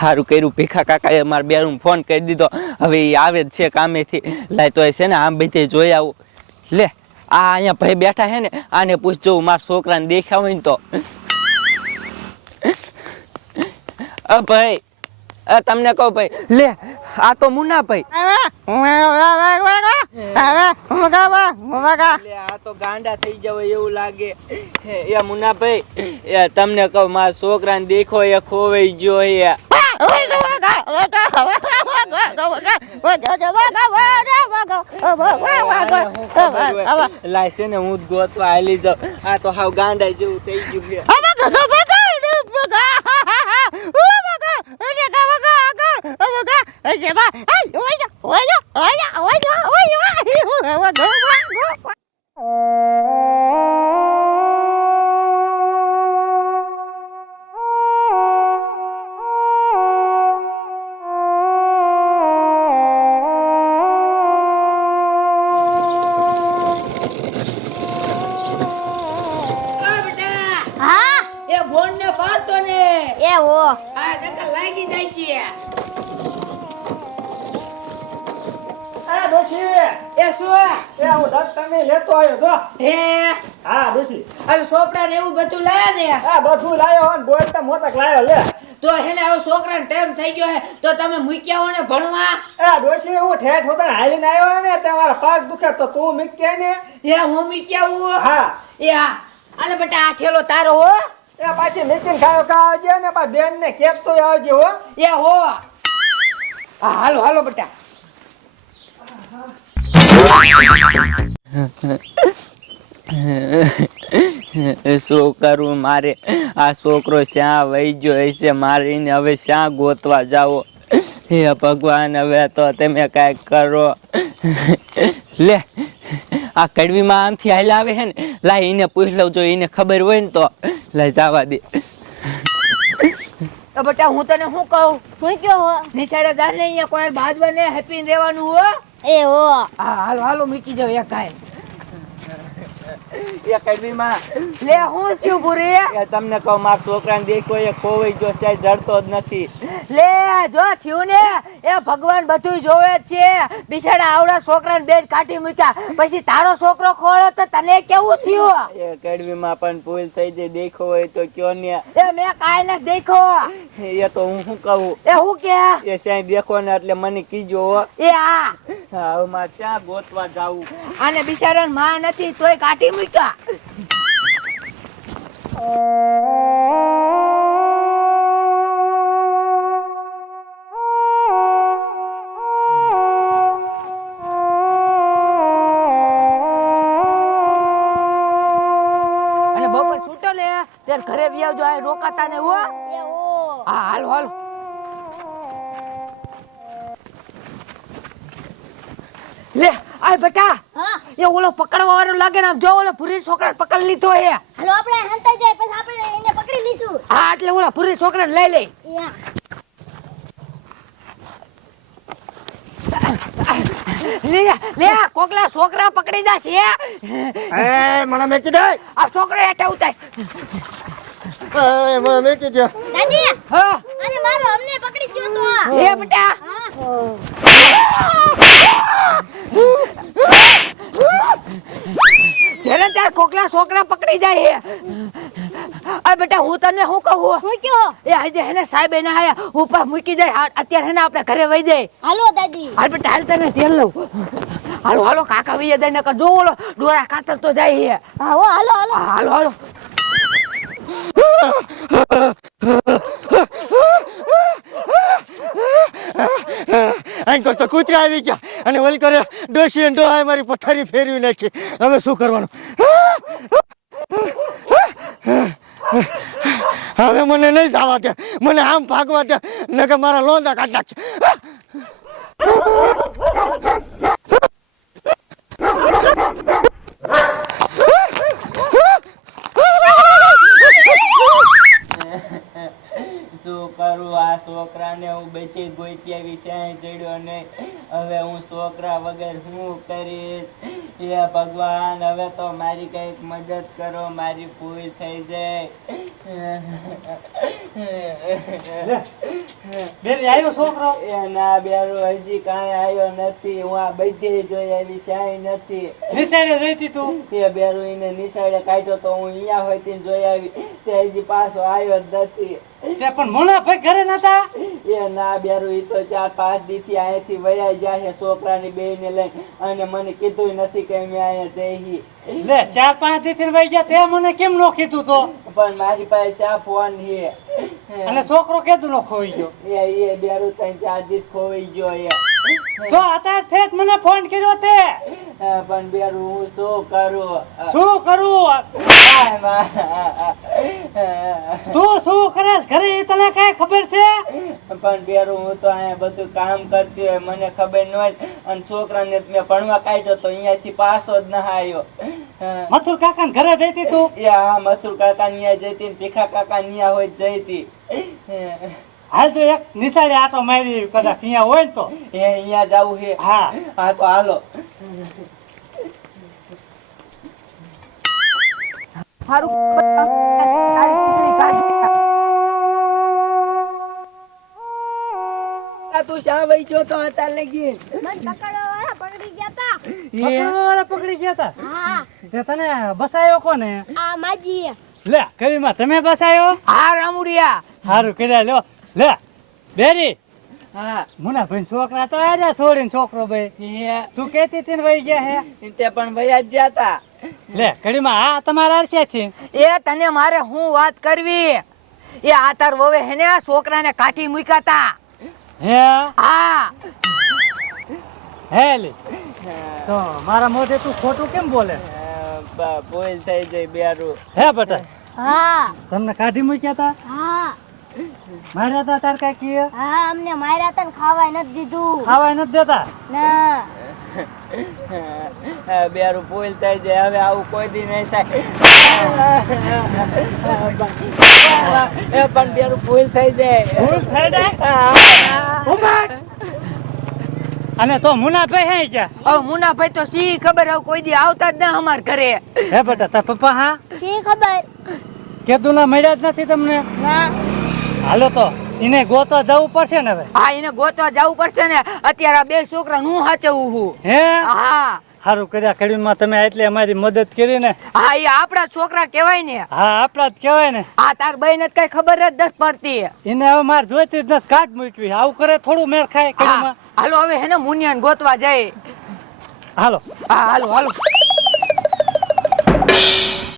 સારું કર્યું. ભીખા કાકાએ મારા બેરું ફોન કરી દીધો. હવે એ આવે જ છે કામેથી. લાય તો છે ને આમ બધે જોઈ આવું. લે, આ અહીંયા ભાઈ બેઠા છે ને, આને પૂછજો મારા છોકરાને દેખ્યા હોય ને તો. ભાઈ તમને કહું ભાઈ, લે, આ તો મુના ભાઈ. ગાંડા થઈ જાવ એવું લાગે. એ મુન્નાભાઈ એ તમને કહું, મારા છોકરાને દેખો, એ ખોવાઈ ગયો લાય છે ને હું ગોતવા હાલી જાઉં આ તો હાવ ગાંડા જેવું થઈ ગયું છે આ હો નકર લાગી જાય છે આ ડોશી. એ શું? એ હું દત્તને લેતો આવ્યો તો હે? હા ડોશી. હવે સોપડા ને એવું બધું લાયા ને? આ બધું લાયો હો બોલ તો મોતક લાયો લે. તો હેને હવે છોકરાને ટાઈમ થઈ ગયો હે તો તમે મૂક્યા હો ને ભણવા? એ ડોશી હું ઠેઠ હોતા હાલીને આવ્યો ને તમારા પગ દુખે તો તું મીકે ને. એ હું મૂક્યા હું? હા. એ હા. આલે બેટા આ ઠેલો તારો હો. એ પાછી મીટિંગ ખાયો કા આવજે ને પા બેન ને કેતો આવજે હો. એ હો. આ હાલો હાલો બટા. શું મારે આ છોકરો શ્યાં વહી ગયો હશે મારીને હવે શ્યાં ગોતવા જાવો. હે ભગવાન હવે તો તમે કાંઈક કરો. લે આ કડવીમાં આમથી હાલ આવે છે ને લાઈ એને પૂછ લઉં જો એને ખબર હોય ને તો. લાય જવા દે તો બટા હું તને શું કહું? શું કયો હો? નિશાળે જાને અહીંયા કોઈ બાજવા ને હેપી રહેવાનું હો. એ હો. હા હાલો હાલો મૂકી જાવ એક એ કડવીમાં લે હું થયું પૂરી તમને કહું મારા છોકરાને દેખો એ ગયો છે જડતો જ નથી. લે જો થયું ને એ ભગવાન બધું જોવે છે. બિચારા આવડા છોકરાને બેન કાઢી મૂક્યા. પછી તારો છોકરો ખોળ્યો તો તને કેવું થયું? એ કડવીમાં પણ ભૂલ થઈ જાય દેખો હોય તો કયો ને. એ મેં કાંઈ નથી દેખો. એ તો હું શું કહું? એ હું કે? એ શ્યાં દેખો ને એટલે મને કીજો એ હા હા મારે ક્યાં ગોતવા જાવું? અને બિચારા માં નથી તોય કાઢી મૂક્યા અને બપોર છૂટો લે. ત્યારે ઘરે બી આવજો, આ રોકાતા ને હો. હા, હાલો હાલો. લે, આ બેટા. હા. એ ઓલો પકડવા વાળો લાગે ને આમ જો ઓલો ભૂરી છોકરા પકડી લીધો હે. હાલો આપણે હંતાઈ જાય પછી આપણે એને પકડી લીશું હા એટલે ઓલા ભૂરી છોકરાને લઈ લઈ. લે લે કોકલા છોકરા પકડી જાશે એ મને મેકી દે. આ છોકરો હેઠે ઉતાર. એ મને મેકી દે. દાદી હા. અરે મારો અમને પકડી ગયો તો એ બેટા. હા. જેને ત્યાં કોકલા છોકરા પકડી જાય હે. આ બેટા હું તને શું કહું? શું કયો? એ આજે હેને સાહેબ એને આયા ઉપર મૂકી જાય અત્યારે હેને આપણે ઘરે વઈ જાય હાલો દાદી. હાલ બેટા હાલ તને તેલ લઉં. હાલો હાલો કાકા વૈયા દઈને જો ઓલો ડોરા કાતર તો જાય હે હા હાલો હાલો. હા, હાલો હાલો. આઈ કૂતરા આવી ગયા. અને ઓલી કરે ડોસી ડોહાએ મારી પથારી ફેરવી નાખી. હવે શું કરવાનું? હવે મને નહીં જવા દે. મને આમ ભાગવા દે. ને કે મારા લોંદા કાઢ નાખશે શું કરું? આ છોકરાને હું બધી ગોતી વિશે ચડ્યો નહીં. હવે હું છોકરા વગર શું કરીશ? હે ભગવાન, હવે તો મારી કંઈક મદદ કરો, મારી પૂરી થઈ જાય. બેન આવ્યો છોકરો. ને ના બેરું હજી કાંઈ આવ્યો નથી. હું આ બધી જોઈ આવી ક્યાંય નથી. નિશાળે જઈતી તું? તે બેરું એને નિશાળે કાઢ્યો તો હું અહીંયા હોય તે જોઈ આવી. તે હજી પાછો આવ્યો જ નથી. તે પણ મોના ભાઈ ઘરે નતા? એ ના બેરું ઈ તો ચાર પાંચ દીથી અહીંયાથી વયા જાય છે છોકરાની બેયને લઈને. અને મને કીધું નથી કે અહીંયા જઈ. લે ચાર પાંચ દીથી ગયા તે મને કેમ નો કીધું તો? પણ મારી પાસે ચા ફોન છે અને છોકરો કેતું નો ખોઈ ગયો? એ એ બેરું ત્રણ ચાર દીધ ખોવાઈ ગયો એ તો અત્યારે થેટ મને ફોન કર્યો તે. પણ બેરું હું શું કરું? શું કરું? તું શું કરે ઘરે તને કઈ ખબર છે? પણ બેરું હું તો અહીંયા બધું કામ કરતી હોય મને ખબર ન હોય. અને છોકરાને મેં ભણવા કાઢ્યો તો અહીંયાથી પાસો જ ના આવ્યો મથુર કાકા ઘરે જઈતી તું? હા મથુર કાકા ન્યા જઈતી ભીખા કાકા ન્યા હોય જઈતી. હાલ તો એક નિશાળે આટો મારી કદાચ અહીંયા હોય ને તો. એ અહીંયા જવું છે. હા. હા તો હાલો. હારું. તું શા વઈ ગયો તો અત્યાર લગી? મન પકડવા વાળા પકડી ગયા તા. પકડવાવાળા પકડી ગયા તા? હા. તે તને બસાયો કોને? આ માજી લે કવીમાં તમે બસાયો? હા રામુડિયા. સારું કર્યા લ્યો. લે બેરી. હા. મુના ભાઈ છોકરા તો આર્યા છોડીને છોકરો ભાઈ. તું કેતી તીન વહી ગયા હે? તે પણ ભાઈ જ જાતા લે કડીમાં આ તમારા અરસ્યા છે. એ તને મારે હું વાત કરવી? એ આ તાર વવે હેને આ છોકરાને કાઢી મૂક્યા તા. હે? હા. હે લે. તો મારા મોઢે તું ખોટું કેમ બોલે? બોલ થઈ જાય બેરું. હે બટા. હા. તમને કાઢી મૂક્યા તા? હા. માર્યા તા તાર કાકી હા અમને માર્યા તા ને ખાવાય નથી દીધું. ખાવાય નથી દેતા? ના. બેરું ભૂલ થઈ જાય. હવે આવું કોઈ દી નહીં થાય. એ પણ બેરું ભૂલ થઈ જાય. ભૂલ થઈ જાય? હા. અને તો મુનાભાઈ હે ક્યાં? હવે મુનાભાઈ તો સી ખબર? હવે કોઈ દી આવતા જ ના અમાર ઘરે. હે બેટા તાર પપ્પા હા? સી ખબર? કેતું ના મળ્યા જ નથી તમને? ના. હાલો તો એને ગોતવા જવું પડશે ને હવે? હા એને ગોતવા જવું પડશે ને. અત્યારે આ બે છોકરા હું હાચવું હું. હે? હા. સારું કર્યા ખેડૂતમાં તમે એટલી અમારી મદદ કરી ને? હા એ આપણા છોકરા કેવાય ને. હા આપણા જ કેવાય ને. આ તાર બહેન જ કઈ ખબર જ નથી પડતી. એને હવે મારે જોઈતી જ નથી કાઢ મૂકવી. આવું કરે થોડું મેર ખાય હા. ખેડૂતમાં હાલો હવે હેને મુનિયાને ગોતવા જાય. હાલો. હા હાલો હાલો.